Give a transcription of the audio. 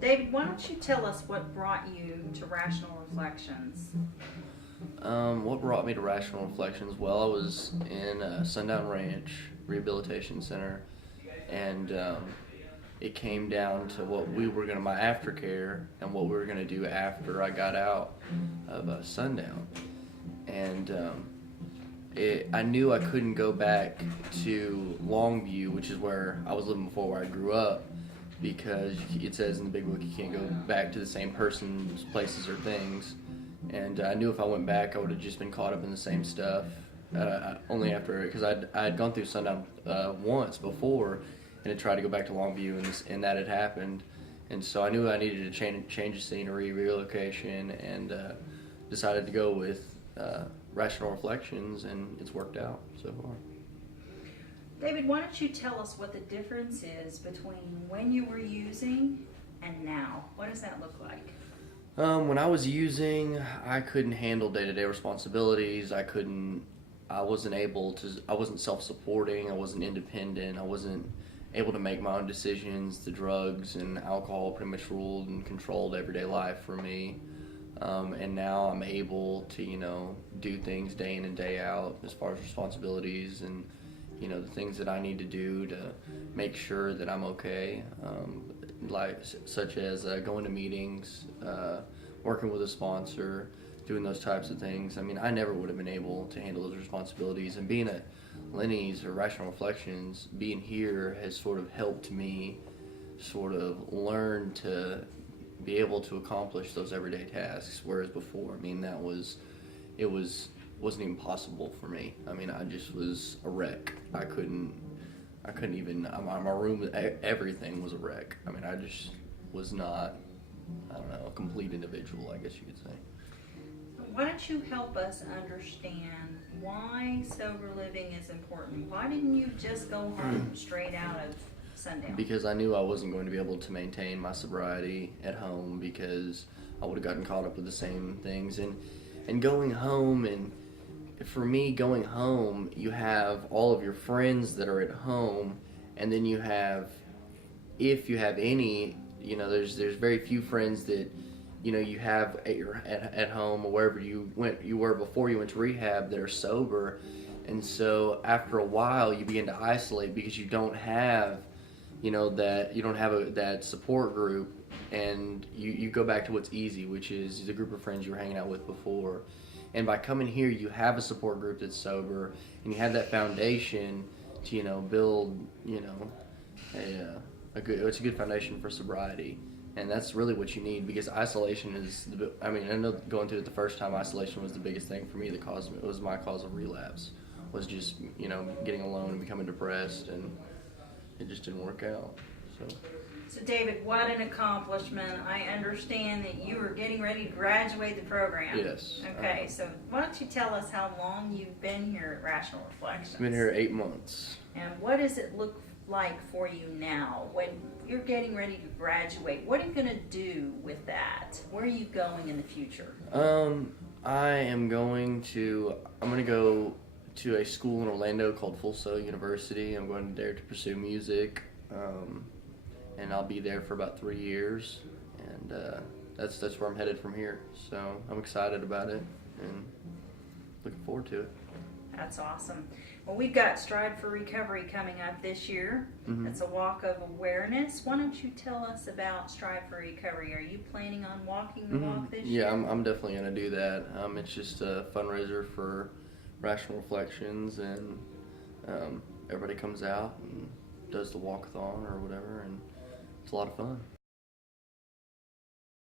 David, why don't you tell us what brought you to Rational Reflections? What brought me to Rational Reflections? Well, I was in Sundown Ranch Rehabilitation Center, and it came down to what we were my aftercare and what we were gonna do after I got out of Sundown, and I knew I couldn't go back to Longview, which is where I was living before, where I grew up, because it says in the big book you can't go back to the same person's places or things. And I knew if I went back, I would have just been caught up in the same stuff. Only after, because I had gone through Sundown once before, and had tried to go back to Longview, and that had happened. And so I knew I needed to change of scenery, relocation, and decided to go with Rational Reflections, and it's worked out so far. David, why don't you tell us what the difference is between when you were using and now? What does that look like? When I was using, I couldn't handle day-to-day responsibilities. I wasn't self-supporting. I wasn't independent. I wasn't able to make my own decisions. The drugs and alcohol pretty much ruled and controlled everyday life for me. And now I'm able to, do things day in and day out as far as responsibilities and, the things that I need to do to make sure that I'm okay. Such as going to meetings, working with a sponsor, doing those types of things. I mean, I never would have been able to handle those responsibilities. And being at Lenny's or Rational Reflections, being here has sort of helped me sort of learn to be able to accomplish those everyday tasks. Whereas before, I mean, wasn't even possible for me. I mean, I just was a wreck. I couldn't even, my room, everything was a wreck. I mean, I just was not, I don't know, a complete individual, I guess you could say. Why don't you help us understand why sober living is important? Why didn't you just go home straight out of Sundown? Because I knew I wasn't going to be able to maintain my sobriety at home, because I would have gotten caught up with the same things. And going home, and for me, going home, you have all of your friends that are at home, and then you have, if you have any, there's very few friends that you have at home or wherever you were before you went to rehab that are sober. And so after a while you begin to isolate, because you don't have that support group, and you go back to what's easy, which is the group of friends you were hanging out with before. And by coming here, you have a support group that's sober, and you have that foundation to build it's a good foundation for sobriety. And that's really what you need, because isolation is I know going through it the first time, isolation was the biggest thing for me. It was my cause of relapse, was just getting alone and becoming depressed, and it just didn't work out. So David, what an accomplishment. I understand that you were getting ready to graduate the program. Yes. Okay, so why don't you tell us how long you've been here at Rational Reflections? I've been here 8 months. And what does it look like for you now when you're getting ready to graduate? What are you going to do with that? Where are you going in the future? I'm going to go to a school in Orlando called Full Sail University. I'm going there to pursue music, and I'll be there for about 3 years, and that's where I'm headed from here. So I'm excited about it and looking forward to it. That's awesome. Well, we've got Strive for Recovery coming up this year. Mm-hmm. It's a walk of awareness. Why don't you tell us about Strive for Recovery? Are you planning on walking the walk this year? Yeah, I'm definitely going to do that. It's just a fundraiser for Rational Reflections, and everybody comes out and does the walkathon or whatever, and it's a lot of fun.